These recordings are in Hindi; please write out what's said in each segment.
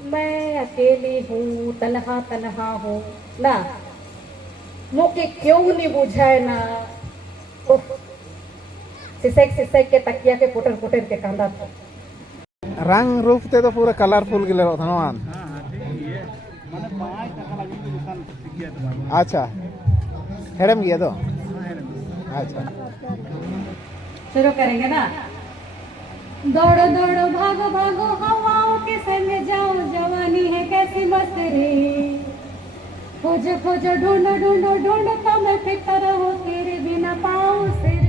मैं अकेली हूँ, तन्हा तन्हा हूँ ना, मुके क्यों नहीं बुझाए ना। उफ, सिसक के तकिया के पुटर पुटर के कांदा था। रंग रूप ते तो पूरा कलरफुल गिले था ना। अच्छा हेरम गया तो अच्छा शुरू करेंगे ना। दौड़ो दौड़ो भागो भागो हवाओं के संग जाओ, जवानी है कैसी मस्त रे। खोजो खोजो ढूंढो ढूंढो ढूंढता मैं फिरता रहूं, तेरे बिना पाऊं से रे।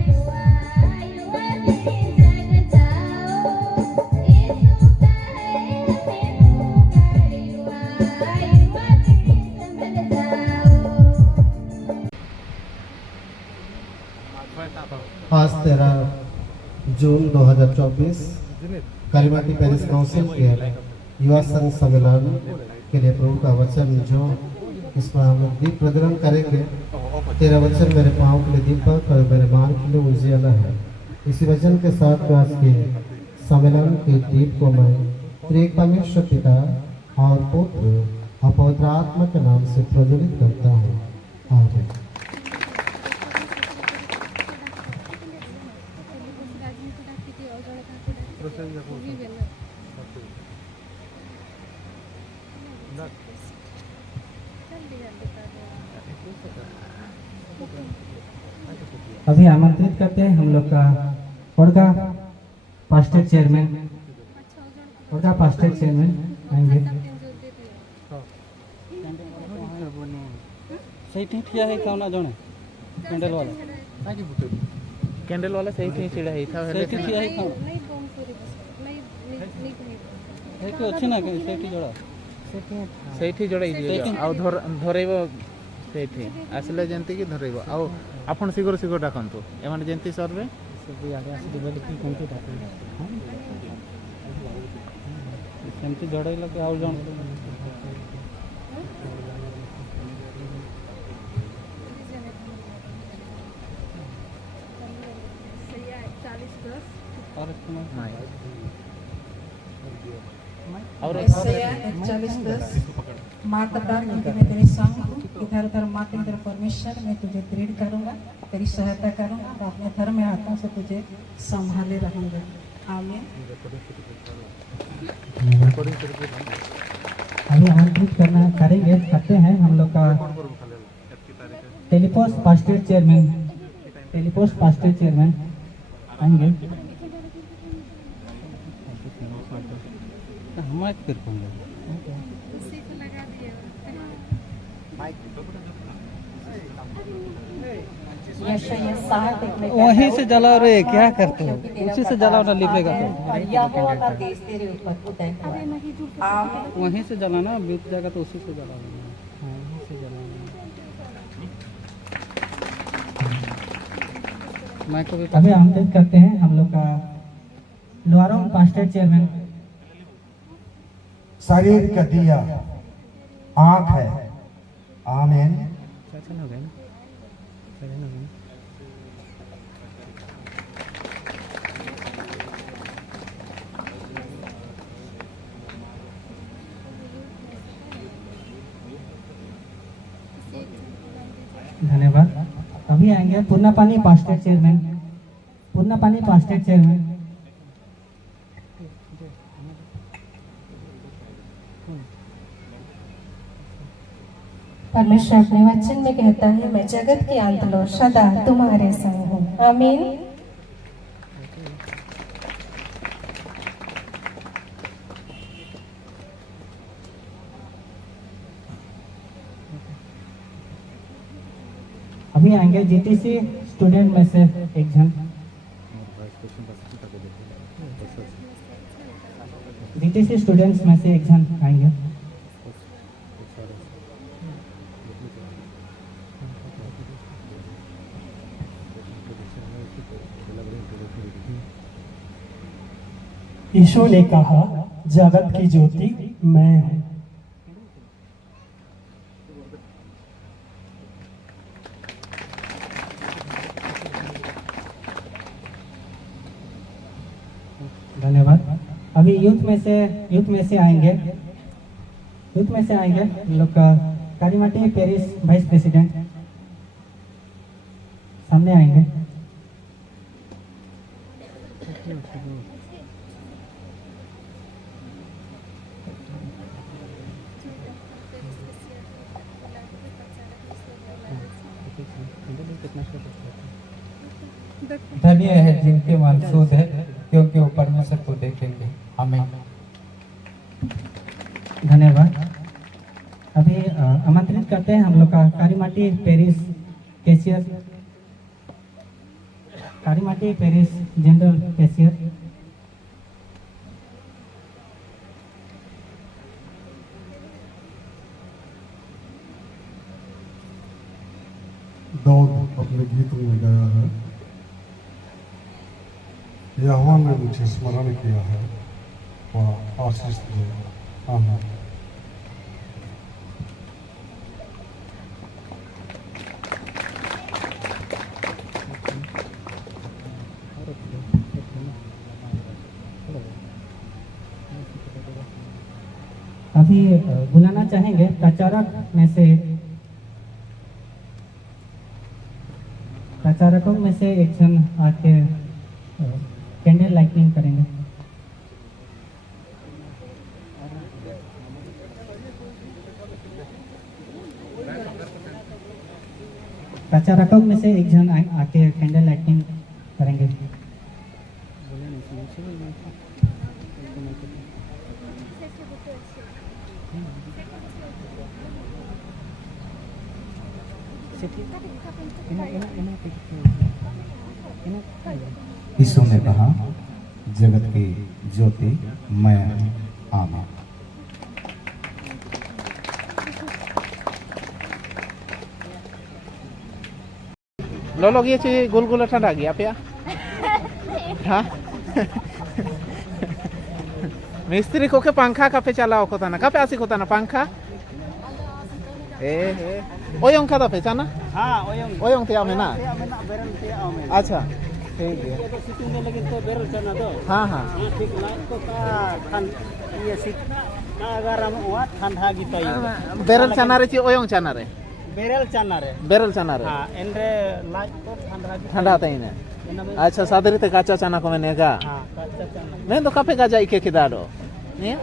आज 13 जून 2024 कालीमाटी पेरिस काउंसिल के युवा संघ सम्मेलन के लिए प्रभु का वचन जो इस पर हम लोग दीप प्रज्वलन करेंगे। तेरा वचन मेरे पाँव के लिए दीपक और मेरे मार्ग के लिए उजियाला है। इसी वचन के साथ आज के सम्मेलन के दीप को मैं त्रिएक परमेश्वर पिता और पुत्र और पवित्र आत्मा के नाम से प्रज्वलित करता हूँ। आमीन। अभी आमंत्रित करते हैं हम लोग का ओडगा पास्टर चेयरमैन आएंगे। सही ठिया है कौन जने कैंडल वाला सही ठिया छिड़ा है था सही ठिया है कौन है को अछि ना सही ठी जोड़ा सही ठी जोड़ा आ धरेबो सही ठी आसले जंती की धरेबो आ आपण सिगर सिगर डाकंतु एमान जंती सरबे सब आगे आसी दिबे की कोनते डाकन सेमती जोड़ाई लगे आउ जण और 41:10 माता प्रार्थना कि मैं तेरे संग हूँ, इधर उधर माते तेरे परमेश्वर मैं तुझे दृढ़ करूँगा, तेरी सहायता करूँगा और अपने धर्म में हाथों से तुझे संभाले रहूँगा। आमीन। अभी आमंत्रित करते हैं हम लोग का टेलीपोस्ट पास्टर चेयरमैन आएंगे। हम कर पाएंगे वहीं से जलाओ रे, क्या करते हो उसी से जलाओ ना लिपेगा तो वहीं से जलाना बीत जाएगा तो उसी से जलाना। हाँ वहीं से जलाना। मैं को भी अभी आमंत्रित करते हैं हम लोग का लोहारों पास्टर चेयरमैन। शरीर का दिया आँख है। आमीन। चैन हो गया ना, चैन हो गया। धन्यवाद। अभी आएंगे पूर्णापानी पास्टर चेयरमैन। परमेश्वर अपने वचन में कहता है, मैं जगत के अंत लो सदा तुम्हारे संग हूँ। आमीन। अभी आएंगे जीटीसी स्टूडेंट में से एक जन। जीटीसी स्टूडेंट्स में से एक जन आएंगे। यीशु ने कहा, जगत की ज्योति मैं हूँ। धन्यवाद। अभी यूथ में से आएंगे यूथ में से आएंगे हम लोग का कालीमाटी पेरिस वाइस प्रेसिडेंट सामने आएंगे। धन्य है जिनके मंसूद है क्योंकि वो परमेश्वर को देखेंगे। आमीन। धन्यवाद। अभी आमंत्रित करते हैं हम लोग का Kalimati Paris cashier, Kalimati Paris general cashier Dawood अपने गीतों में गाया है, यहोवा ने मुझे स्मरण किया है वह आशीष देगा। आमीन। अभी बुलाना चाहेंगे प्रचारक में से, प्रचारकों में से एक जन आके कैंडल लाइटिंग करेंगे। प्रचारकों में से एक जन आके कैंडल लाइटिंग करेंगे। यीशु ने कहा, जगत की ज्योति मैं हूं। आमीन। Lolo gitu sih gul-gul ada lagi apa ya? Hah? Mistri kok ke pangka kape chala kok tanah? Kape asik kok tanah pangka? Oyong kata pe cana? हाँ ओयंग Oyong tiap mena? बेरल पे आओ में Acha. ठीक है। ये तो सिटिंग में लगे तो बेरल चना दो हाँ हाँ। हाँ ठीक लाइन को का खान ये सिट ना अगर हम वहाँ ठंडा की तो Beral cana re ची oyong cana re? बेरल चना रे Beral cana re? हाँ एंड्रे लाइन को ठंडा की ठंडा आता ही ने। अच्छा सादरी ते काचा cana को मैंने कहा। हाँ कच्चा चना मैं तो काफे काजा इके किदा दो। नहीं?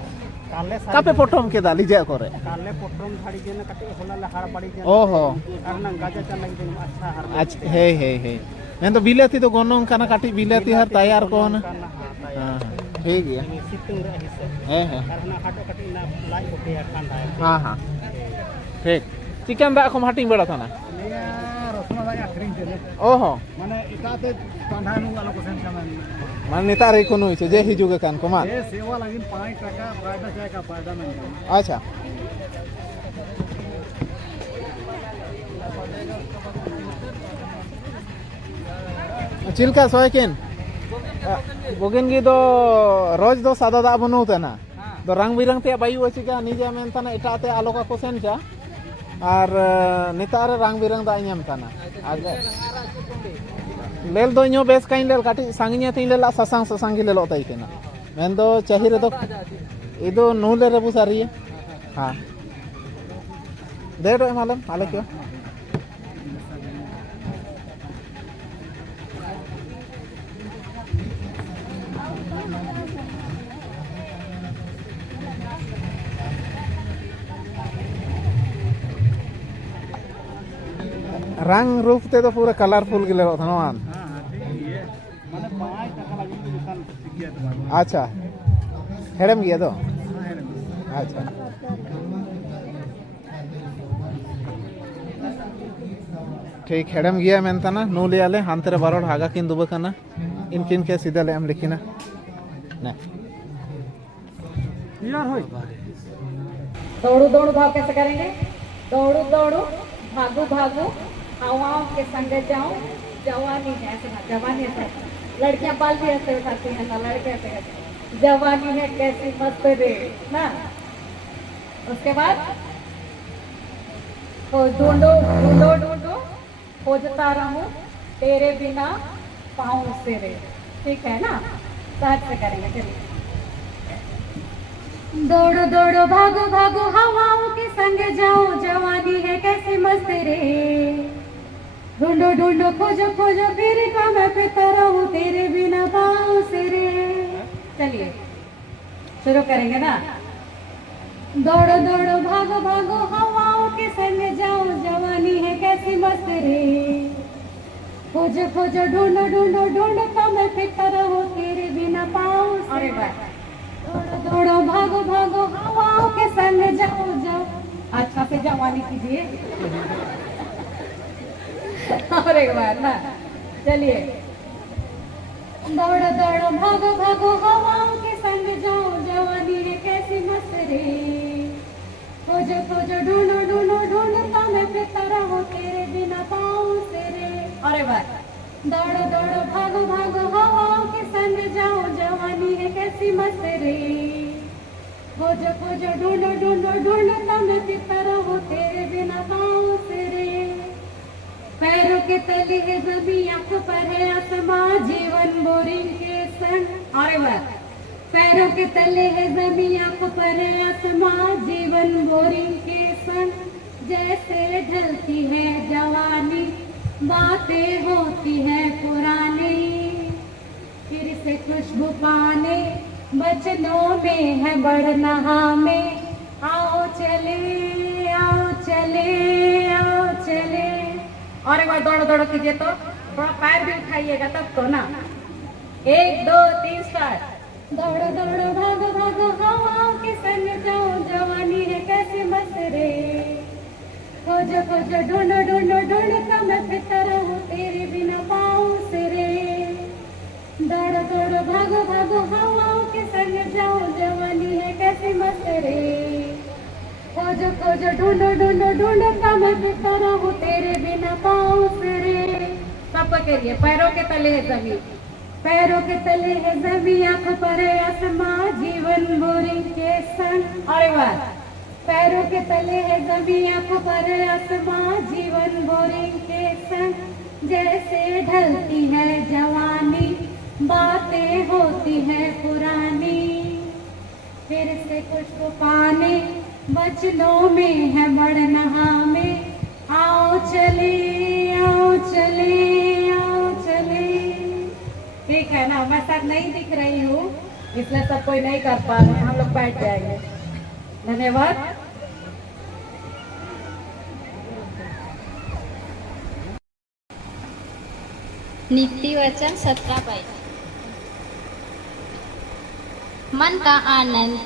काले काफे पोटम किदा लीजा करे। काले पोट्रम झाड़ी जे ना कटे होला ला हाड़ पड़ी जे ओहो। करना गाजा चना की दिन अच्छा हाड़ अच्छा हे मैं तो बिलाती तो गोनों का ना काटी बिलाती हर तैयार कौन करना हाँ हाँ ठीक है सिटिंग रही से है करना हाटो कटी ना लाइन को पे ठंडा है हाँ हाँ ठीक चिकन दा को हटिंग बड़ा था ना ओहो माने इताते ठंडा नु वाला को सेंस में मान नेता रे को नुई जे हिजुगे कान को मान ये सेवा लगिन 5 टका फायदा चाहे का फायदा नहीं अच्छा चिल्का सोयकिन बोगिन गी दो रोज दो सादा दा बनो तना दो रंग बिरंग ते बायु अचिका निजे मेन तना एटाते आलोका को सेन जा और नेतार रंग बिरंग दा इnyam तना आगे लेल दो न्यो बेस काइन लेल काटी सांगिnya तीन लेला ससांग ससांग लेलो ताई केना मेन दो चाहिरे दो इदो नूले रे बुसारी हां दे दो मालूम आले क्यों रंग रूप ते तो पूरा कलरफुल गिले था ना अच्छा हेडम गया तो अच्छा ठीक हेडम गया मेनता ना नू लिया ले हांतरे बारोड हागा किन दुबे कना इनकिन के सीधा ले हम लिखिना ना यार होय दौड़ू दौड़ू भाग कैसे करेंगे दौड़ू दौड़ू भागू भागू हवाओं के संग जाऊं जवानी है ऐसे ना जवानी है लड़कियां बाल भी ऐसे उठाती हैं ना लड़के ऐसे करते जवानी है कैसी मस्त रे ना उसके बाद तो ढूंढो ढूंढो ढूंढो खोजता रहूं तेरे बिना पाऊं से रे ठीक है ना साथ से करेंगे चलिए दौड़ो दौड़ो भागो भागो हवाओं के संग जाओ, जवानी है कैसी मस्त रे। ढूंढो ढूंढो खोजो खोजो फिर मैं फिरता रहूं तेरे बिना पाँव से रे। चलिए शुरू करेंगे ना। दौड़ो दौड़ो भागो भागो हवाओं के संग जाओ, जवानी है कैसी मस्त रे। खोजो खोजो ढूंढो ढूंढो ढूंढता मैं फिरता रहूं तेरे बिना पाँव से। दौड़ो दौड़ो भागो भागो हवाओं के संग जाओ जाओ। अच्छा से जवानी कीजिए। और एक बार ना, चलिए। दौड़ो दौड़ो भागो भागो हवाओं के संग जाओ, जवानी है कैसी मस्त रे। खोजो खोजो ढूंढो ढूंढो ढूंढता मैं फिरता रहूं तेरे बिना पाँव से रे। और एक बार। दौड़ो दौड़ो भागो भागो हवाओं के संग जाओ, जवानी है कैसी मस्त रे। खोजो खोजो ढूंढो ढूंढो ढूंढता मैं फिरता रहूं तेरे बिना पाँव से रे। पैरों के तले है जमीन, आंखों पर है आसमां, जीवन बोरिंग के संग। और बात। पैरों के तले है जमीन, आंखों पर है आसमां, जीवन बोरिंग के संग। जैसे ढलती है जवानी, बातें होती है पुरानी, फिर से खुशबू पाने बचनों में है बढ़ना हमें। आओ चले आओ चले आओ चले। और एक बार दौड़ो दौड़ो कीजिए तो थोड़ा पैर भी उठाइएगा तब तो ना। 1 2 3 स्टार्ट। दौड़ो दौड़ो भागो भागो हवाओं के संग जाओ, जवानी है कैसी मस्त रे। खोजो खोजो ढूंढो ढूंढो ढूंढता मैं फिरता रहूं तेरे बिना पाँव से रे। दौड़ो दौड़ो भागो भागो हवाओं के संग जाओ, जवानी है कैसी मस्त रे। खोजो खोजो ढूंढो ढूंढो ढूंढता मैं फिरता रहूं तेरे बिना पाँव से रे। सबको करिए। पैरों के तले है जमीन, पैरों के तले है जमीन, आंखों पर है आसमां, जीवन बोरिंग के संग। और एक बार। पैरों के तले है जमीन, आंखों पर है आसमां, जीवन बोरिंग के संग। जैसे ढलती है जवानी, बातें होती है पुरानी, फिर से खुशबू पाने बचनों में है बढ़ना हमें। आओ चले आओ चले आओ चले। ठीक है ना, मैं सब नहीं दिख रही हूँ इसलिए सब कोई नहीं कर पा रहे, हम लोग बैठ जाएंगे। धन्यवाद। नीति वचन 17 मन का आनंद,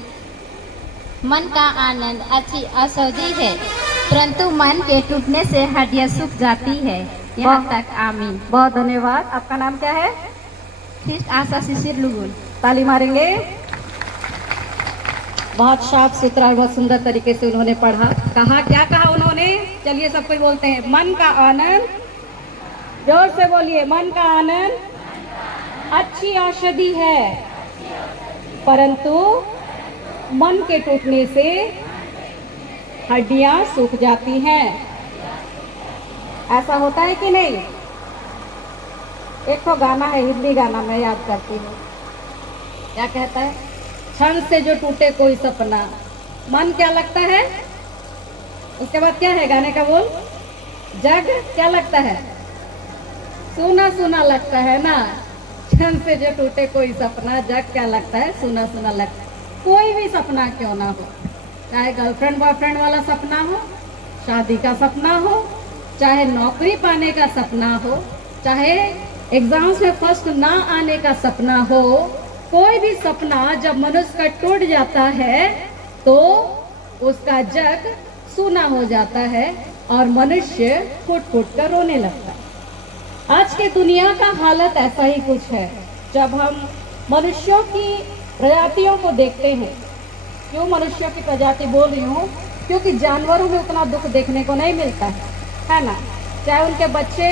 मन का आनंद अच्छी औषधि है, परंतु मन के टूटने से हड्डियां सूख जाती है। यहाँ तक आमीन। बहुत धन्यवाद। आपका नाम क्या है? ख्रिस्ट आशा शिशिर लुगुन। ताली मारेंगे। बहुत साफ सुथरा और बहुत सुंदर तरीके से उन्होंने पढ़ा। कहा, क्या कहा उन्होंने? चलिए सब कोई बोलते हैं। मन का आनंद, जोर से बोलिए। मन का आनंद अच्छी औषधि है, परंतु मन के टूटने से हड्डियां सूख जाती हैं। ऐसा होता है कि नहीं? एक तो गाना है, हिंदी गाना, मैं याद करती हूँ। क्या कहता है? क्षण से जो टूटे कोई सपना, मन क्या लगता है? उसके बाद क्या है गाने का बोल? जग क्या लगता है? सुना सुना लगता है ना। क्षण से जो टूटे कोई सपना, जग क्या लगता है? सुना सुना लगता है। कोई भी सपना क्यों ना हो, चाहे गर्लफ्रेंड बॉयफ्रेंड वाला सपना हो, शादी का सपना हो, चाहे नौकरी पाने का सपना हो, चाहे एग्जाम्स में फर्स्ट ना आने का सपना हो, कोई भी सपना जब मनुष्य का टूट जाता है तो उसका जग सूना हो जाता है और मनुष्य फुट फुट कर रोने लगता है। आज के दुनिया का हालत ऐसा ही कुछ है। जब हम मनुष्यों की प्रजातियों को देखते हैं, क्यों मनुष्यों की प्रजाति बोल रही हूँ? क्योंकि जानवरों में उतना दुख देखने को नहीं मिलता है ना। चाहे उनके बच्चे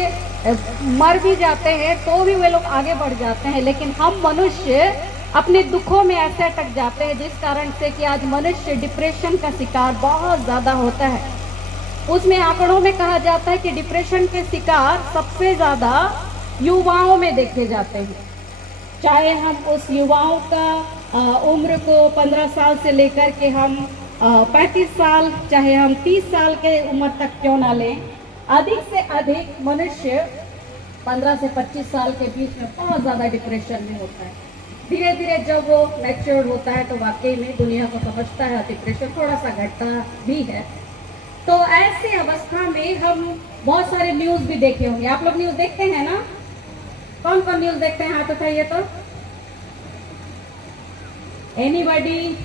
मर भी जाते हैं तो भी वे लोग आगे बढ़ जाते हैं, लेकिन हम मनुष्य अपने दुखों में ऐसे अटक जाते हैं जिस कारण से कि आज मनुष्य डिप्रेशन का शिकार बहुत ज़्यादा होता है। उसमें आंकड़ों में कहा जाता है कि डिप्रेशन के शिकार सबसे ज़्यादा युवाओं में देखे जाते हैं। चाहे हम उस युवाओं का उम्र को 15 साल से लेकर के हम 35 साल, चाहे हम 30 साल के उम्र तक क्यों ना लें, अधिक से अधिक मनुष्य 15 से 25 साल के बीच में बहुत ज़्यादा डिप्रेशन में होता है। धीरे धीरे जब वो मैच्योर होता है तो वाकई में दुनिया को समझता है, डिप्रेशन थोड़ा सा घटता भी है। तो ऐसे अवस्था में हम बहुत सारे न्यूज़ भी देखे होंगे। आप लोग न्यूज़ देखते हैं ना? कौन कौन न्यूज़ देखते हैं हाथ उठाइए तो। एनीबॉडी?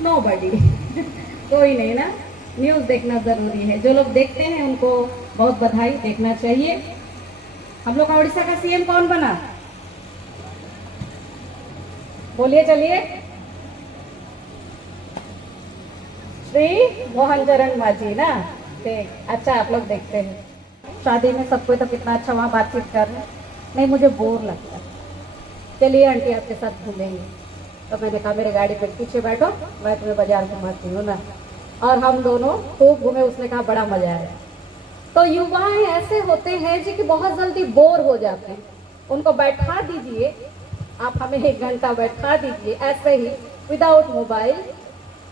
नोबॉडी। कोई नहीं ना। न्यूज़ देखना ज़रूरी है। जो लोग देखते हैं उनको बहुत बधाई, देखना चाहिए। हम लोग का उड़ीसा का सीएम कौन बना? बोलिए चलिए। श्री मोहन चरण मांझी ना। ठीक, अच्छा आप लोग देखते हैं। शादी में सब कोई तो कितना अच्छा वहाँ बातचीत कर रहे हैं। नहीं, मुझे बोर लगता है। चलिए आंटी आपके साथ घूमेंगे। तो मैंने कहा मेरे गाड़ी पे पीछे बैठो, मैं तुम्हें बाजार घुमाती हूँ ना। और हम दोनों खूब घूमे। उसने कहा बड़ा मजा आया। तो युवाएं ऐसे होते हैं जी कि बहुत जल्दी बोर हो जाते हैं। उनको बैठा दीजिए, आप हमें 1 घंटा बैठा दीजिए ऐसे ही विदाउट मोबाइल,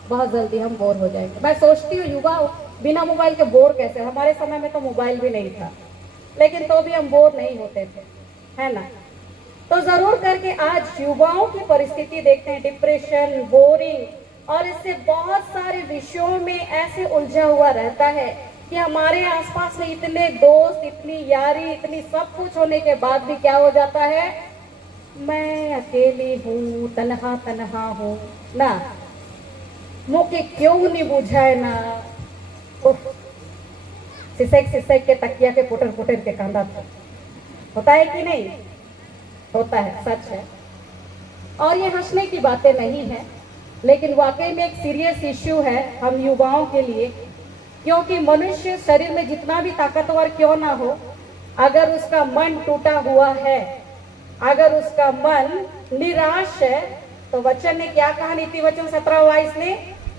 बहुत जल्दी हम बोर हो जाएंगे। मैं सोचती हूँ युवा बिना मोबाइल के बोर कैसे? हमारे समय में तो मोबाइल भी नहीं था, लेकिन तो भी हम बोर नहीं होते थे, है ना? तो जरूर करके आज युवाओं की परिस्थिति देखते हैं, डिप्रेशन, बोरिंग, और इससे बहुत सारे विषयों में ऐसे उलझा हुआ रहता है कि हमारे आसपास में इतने दोस्त, इतनी यारी, इतनी सब कुछ होने के बाद भी क्या हो जाता है? मैं अकेली हूँ, तन्हा तन्हा हूँ ना, मुझे क्यों नहीं बुझाए ना। सिसक के तकिया के पुटर पुटर के कांदा था। होता है कि नहीं? होता है, सच है। और ये हंसने की बातें नहीं है, लेकिन वाकई में एक सीरियस इश्यू है हम युवाओं के लिए। क्योंकि मनुष्य शरीर में जितना भी ताकतवर क्यों ना हो, अगर उसका मन टूटा हुआ है, अगर उसका मन निराश है, तो वचन ने क्या कहा? नीति वचन 17:22 ने,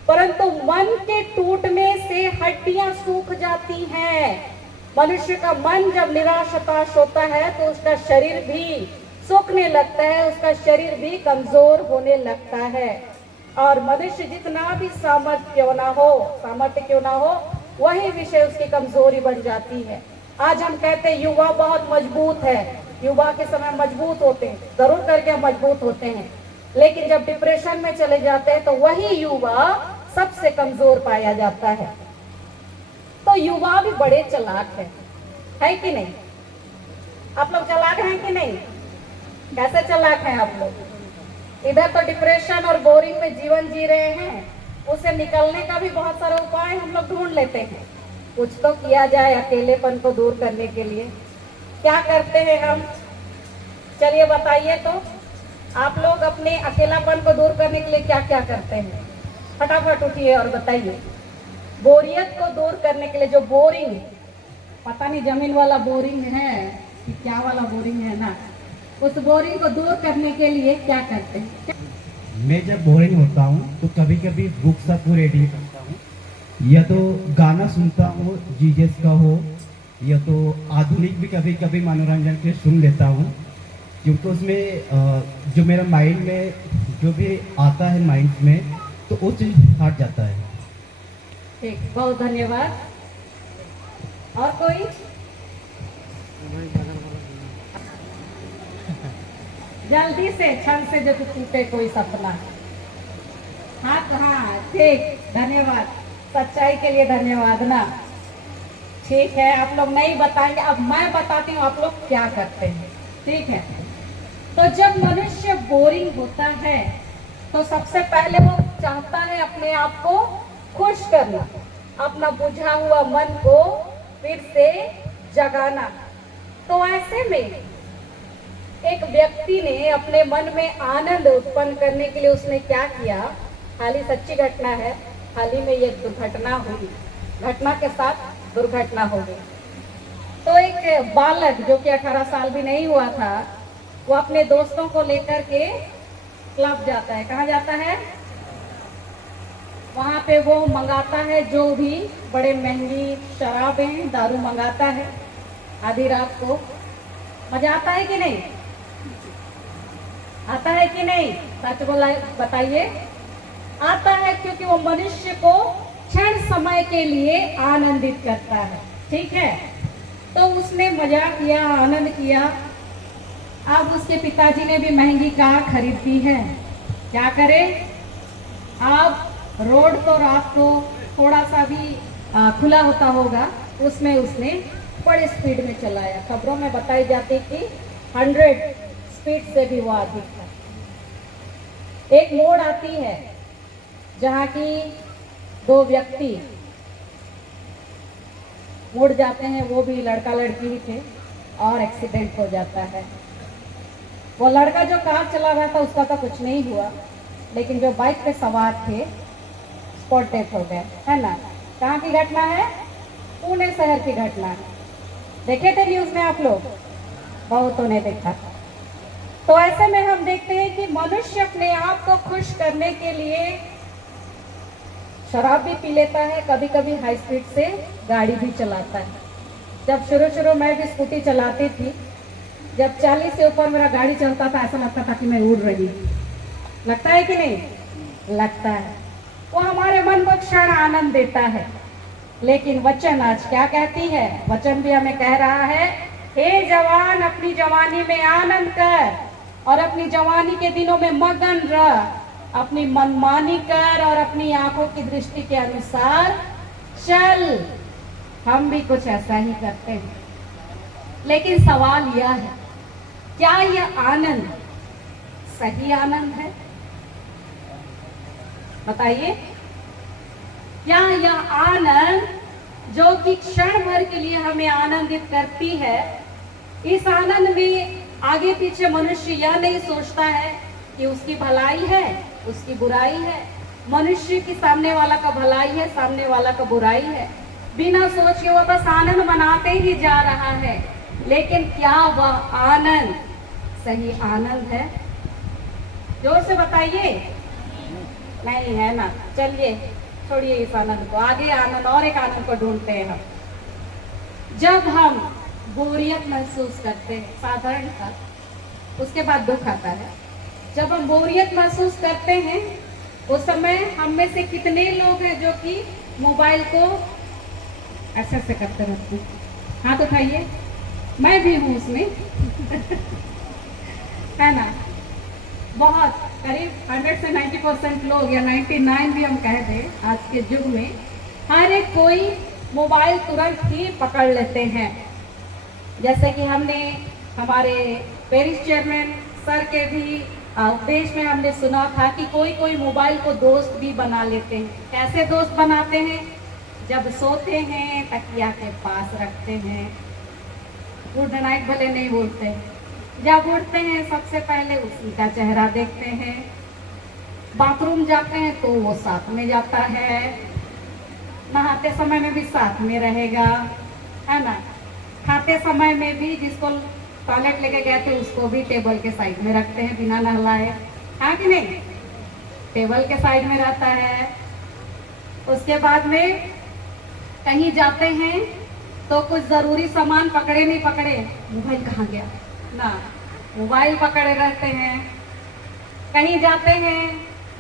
परंतु मन के टूटने से हड्डियां सूख जाती हैं। मनुष्य का मन जब निराश हताश होता है तो उसका शरीर भी सूखने लगता है, उसका शरीर भी कमजोर होने लगता है। और मनुष्य जितना भी सामर्थ्य क्यों ना हो, वही विषय उसकी कमजोरी बन जाती है। आज हम कहते हैं युवा बहुत मजबूत है, युवा के समय मजबूत होते हैं, जरूर करके हम मजबूत होते हैं, लेकिन जब डिप्रेशन में चले जाते हैं तो वही युवा सबसे कमजोर पाया जाता है। तो युवा भी बड़े चालाक है कि नहीं? आप लोग चालाक हैं कि नहीं? कैसे चालाक हैं आप लोग? इधर तो डिप्रेशन और बोरिंग में जीवन जी रहे हैं, उससे निकलने का भी बहुत सारा उपाय हम लोग ढूंढ लेते हैं। कुछ तो किया जाए अकेलेपन को दूर करने के लिए। क्या करते हैं हम? चलिए बताइए तो, आप लोग अपने अकेलापन को दूर करने के लिए क्या क्या करते हैं? फटाफट उठिए और बताइए। बोरियत को दूर करने के लिए, जो बोरिंग, पता नहीं जमीन वाला बोरिंग है कि क्या वाला बोरिंग है ना, उस बोरिंग को दूर करने के लिए क्या करते हैं? मैं जब बोरिंग होता हूँ तो कभी कभी बुक्स को रीडिंग करता हूँ, या तो गाना सुनता हूँ जीजस का हो, या तो आधुनिक भी कभी कभी मनोरंजन के सुन लेता हूँ, क्योंकि उसमें जो मेरा माइंड में जो भी आता है माइंड में, तो वो चीज़ हट जाता है। ठीक, बहुत धन्यवाद। और कोई? जल्दी से, क्षण से जो टूटे कोई सपना। हाँ, ठीक, धन्यवाद। सच्चाई के लिए धन्यवाद ना। ठीक है, आप लोग नहीं बताएंगे, अब मैं बताती हूँ आप लोग क्या करते हैं। ठीक है, तो जब मनुष्य बोरिंग होता है तो सबसे पहले वो चाहता है अपने आप को खुश करना, अपना बुझा हुआ मन को फिर से जगाना। तो ऐसे में एक व्यक्ति ने अपने मन में आनंद उत्पन्न करने के लिए उसने क्या किया? हाल ही सच्ची घटना है, हाल ही में ये दुर्घटना हुई, घटना के साथ दुर्घटना हो गई। तो एक बालक जो कि 18 साल भी नहीं हुआ था, वो अपने दोस्तों को लेकर के क्लब जाता है। कहाँ जाता है? वहाँ पे वो मंगाता है जो भी बड़े महंगी शराबें, दारू मंगाता है आधी रात को। मजा आता है कि नहीं? आता है कि नहीं? सच बताइए। आता है, क्योंकि वो मनुष्य को क्षण समय के लिए आनंदित करता है। ठीक है, तो उसने मजा किया, आनंद किया। अब उसके पिताजी ने भी महंगी कार खरीद दी है। क्या करे? अब रोड तो रात को थोड़ा सा भी खुला होता होगा, उसमें उसने बड़े स्पीड में चलाया। खबरों में बताई जाती कि 100 स्पीड से भी वो अधिक था। एक मोड़ आती है जहाँ की दो व्यक्ति मुड़ जाते हैं, वो भी लड़का लड़की ही थे, और एक्सीडेंट हो जाता है। वो लड़का जो कार चला रहा था उसका तो कुछ नहीं हुआ, लेकिन जो बाइक पे सवार थे स्पॉट डेथ हो गए, है ना। कहाँ की घटना है? पुणे शहर की घटना है। देखे थे न्यूज में आप लोग? बहुतों ने देखा। तो ऐसे में हम देखते हैं कि मनुष्य अपने आप को खुश करने के लिए शराब भी पी लेता है, कभी कभी हाई स्पीड से गाड़ी भी चलाता है। जब शुरू में भी स्कूटी चलाती थी, जब 40 से ऊपर मेरा गाड़ी चलता था, ऐसा लगता था कि मैं उड़ रही हूँ। लगता है कि नहीं? लगता है। वो हमारे मन को क्षण आनंद देता है। लेकिन वचन आज क्या कहती है? वचन भी हमें कह रहा है, हे जवान, अपनी जवानी में आनंद कर और अपनी जवानी के दिनों में मगन रह, अपनी मनमानी कर और अपनी आंखों की दृष्टि के अनुसार चल। हम भी कुछ ऐसा ही करते हैं, लेकिन सवाल यह है, क्या यह आनंद सही आनंद है? बताइए। क्या यह आनंद जो कि क्षण भर के लिए हमें आनंदित करती है, इस आनंद में आगे पीछे मनुष्य यह नहीं सोचता है कि उसकी भलाई है, उसकी बुराई है। मनुष्य की सामने वाला का भलाई है, सामने वाला का बुराई है। बिना सोच के वो बस आनंद मनाते ही जा रहा है। लेकिन क्या वह आनंद सही आनंद है? जोर से बताइए। नहीं है ना। चलिए छोड़िए इस आनंद को, आगे आनंद और एक आनंद को ढूंढते हैं हम। जब हम बोरियत महसूस करते हैं, साधारण था, उसके बाद दुख आता है। जब हम बोरियत महसूस करते हैं, उस समय हम में से कितने लोग हैं जो कि मोबाइल को ऐसे ऐसे करते रहते हैं? हाथ उठाइए। मैं भी हूँ उसमें है ना। बहुत करीब 100 से 90% लोग, या 99 भी हम कह दें, आज के युग में हर एक कोई मोबाइल तुरंत ही पकड़ लेते हैं। जैसे कि हमने हमारे पेरिस चेयरमैन सर के भी उपदेश में हमने सुना था कि कोई कोई मोबाइल को दोस्त भी बना लेते हैं। कैसे दोस्त बनाते हैं? जब सोते हैं तकिया के पास रखते हैं, गुड नाइट भले नहीं बोलते, जब उठते हैं सबसे पहले उसी का चेहरा देखते हैं, बाथरूम जाते हैं तो वो साथ में जाता है, नहाते समय में भी साथ में रहेगा, है ना। खाते समय में भी जिसको टॉयलेट लेके गए थे उसको भी टेबल के साइड में रखते हैं बिना नहलाए, हाँ कि नहीं? टेबल के साइड में रहता है। उसके बाद में कहीं जाते हैं तो कुछ जरूरी सामान पकड़े नहीं पकड़े, मोबाइल कहाँ गया ना, मोबाइल पकड़े रहते हैं। कहीं जाते हैं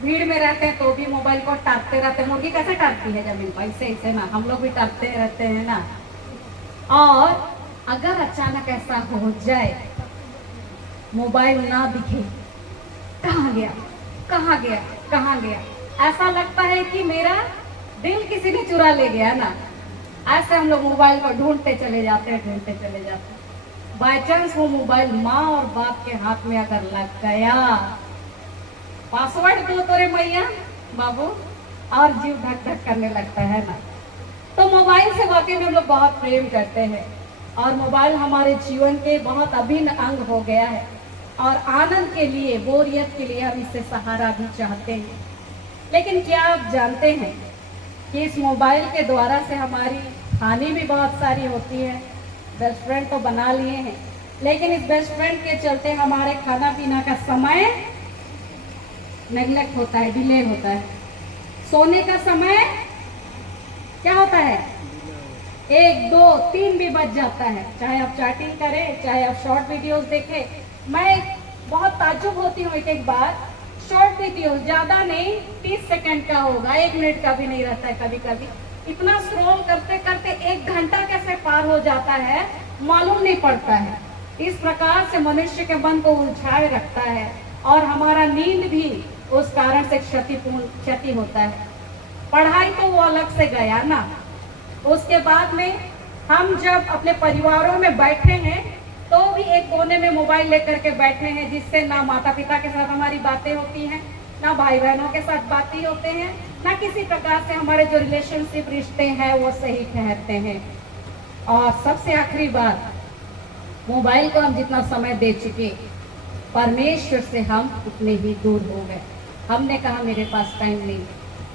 भीड़ में रहते हैं तो भी मोबाइल को टापते रहते हैं। मुर्गी कैसे टापती है जमीन पर? ऐसे ऐसे ना, हम लोग भी टापते रहते हैं ना। और अगर अचानक ऐसा हो जाए मोबाइल ना दिखे, कहाँ गया कहाँ गया कहाँ गया, ऐसा लगता है कि मेरा दिल किसी ने चुरा ले गया ना। ऐसे हम लोग मोबाइल को ढूंढते चले जाते हैं, ढूंढते चले जाते हैं। बाय चांस वो मोबाइल माँ और बाप के हाथ में अगर लग गया, पासवर्ड दो तो रे मैया बाबू, और जीव धक धक करने लगता है ना। तो मोबाइल से वाकई में हम लोग बहुत प्रेम करते हैं और मोबाइल हमारे जीवन के बहुत अभिन्न अंग हो गया है। और आनंद के लिए, बोरियत के लिए हम इससे सहारा भी चाहते हैं। लेकिन क्या आप जानते हैं कि इस मोबाइल के द्वारा से हमारी हानि भी बहुत सारी होती है। बेस्ट फ्रेंड तो बना लिए हैं, लेकिन इस बेस्ट फ्रेंड के चलते हमारे खाना पीना का समय नेग्लेक्ट होता है, डिले होता है। सोने का समय क्या होता है? 1, 2, 3 भी बज जाता है। चाहे आप चैटिंग करें, चाहे आप शॉर्ट वीडियोस देखें। मैं बहुत ताज्जुब होती हूँ एक एक बार। शॉर्ट वीडियो ज़्यादा नहीं, 30 सेकंड का होगा, 1 मिनट का भी नहीं रहता है कभी कभी। इतना स्क्रॉल करते करते 1 घंटा कैसे पार हो जाता है मालूम नहीं पड़ता है। इस प्रकार से मनुष्य के मन को उलझाए रखता है और हमारा नींद भी उस कारण से क्षति होता है। पढ़ाई तो वो अलग से गया ना, उसके बाद में हम जब अपने परिवारों में बैठे हैं तो भी एक कोने में मोबाइल लेकर के बैठे हैं, जिससे ना माता पिता के साथ हमारी बातें होती हैं, ना भाई बहनों के साथ बातें होते हैं, ना किसी प्रकार से हमारे जो रिलेशनशिप रिश्ते हैं वो सही ठहरते हैं। और सबसे आखिरी बात, मोबाइल को हम जितना समय दे चुके, परमेश्वर से हम उतने ही दूर हो गए। हमने कहा मेरे पास टाइम नहीं,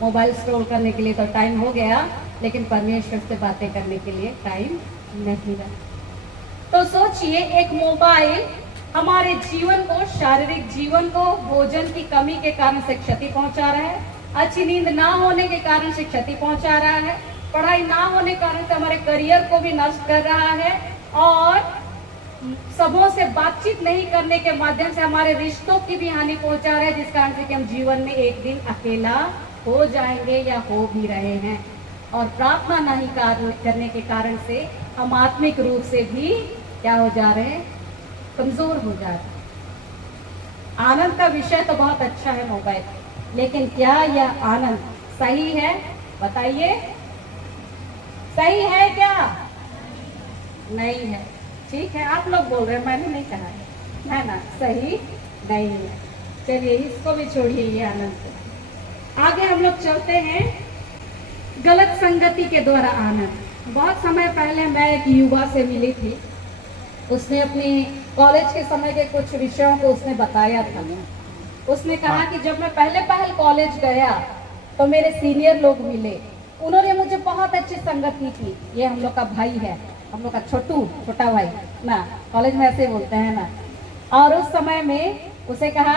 मोबाइल स्क्रॉल करने के लिए तो टाइम हो गया, लेकिन परमेश्वर से बातें करने के लिए टाइम नहीं रहा। तो सोचिए, एक मोबाइल हमारे जीवन को, शारीरिक जीवन को भोजन की कमी के कारण से क्षति पहुंचा रहा है, अच्छी नींद ना होने के कारण से क्षति पहुंचा रहा है, पढ़ाई ना होने के कारण से हमारे करियर को भी नष्ट कर रहा है, और सबों से बातचीत नहीं करने के माध्यम से हमारे रिश्तों की भी हानि पहुंचा रहा है, जिस कारण से कि हम जीवन में एक दिन अकेला हो जाएंगे या हो भी रहे हैं। और प्रार्थना नहीं करने के कारण से हम आत्मिक रूप से भी क्या हो जा रहे हैं, कमजोर हो जा रहे हैं। आनंद का विषय तो बहुत अच्छा है मोबाइल, लेकिन क्या यह आनंद सही है? बताइए, सही है क्या? नहीं है। ठीक है, आप लोग बोल रहे हैं, मैंने नहीं कहा है ना, सही नहीं है। चलिए इसको भी छोड़िए, ये आनंद को। आगे हम लोग चलते हैं, गलत संगति के द्वारा आनंद। बहुत समय पहले मैं एक युवा से मिली थी, उसने अपने कॉलेज के समय के कुछ विषयों को उसने बताया था। उसने कहा कि जब मैं पहले कॉलेज गया तो मेरे सीनियर लोग मिले, उन्होंने मुझे बहुत अच्छी संगत की। ये हम लोग का भाई है, हम लोग का छोटा भाई ना, कॉलेज में ऐसे बोलते हैं ना। और उस समय में उसे कहा,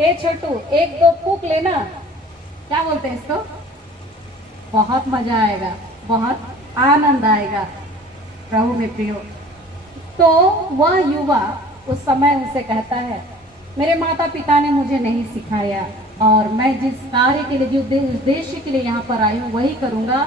ए छोटू, 1-2 फूंक लेना। क्या बोलते हैं इसको? बहुत मजा आएगा, बहुत आनंद आएगा प्रभु में प्रियो। तो वह युवा उस समय उनसे कहता है, मेरे माता पिता ने मुझे नहीं सिखाया, और मैं जिस कार्य के लिए, जिस उद्देश्य के लिए यहाँ पर आई हूँ वही करूँगा।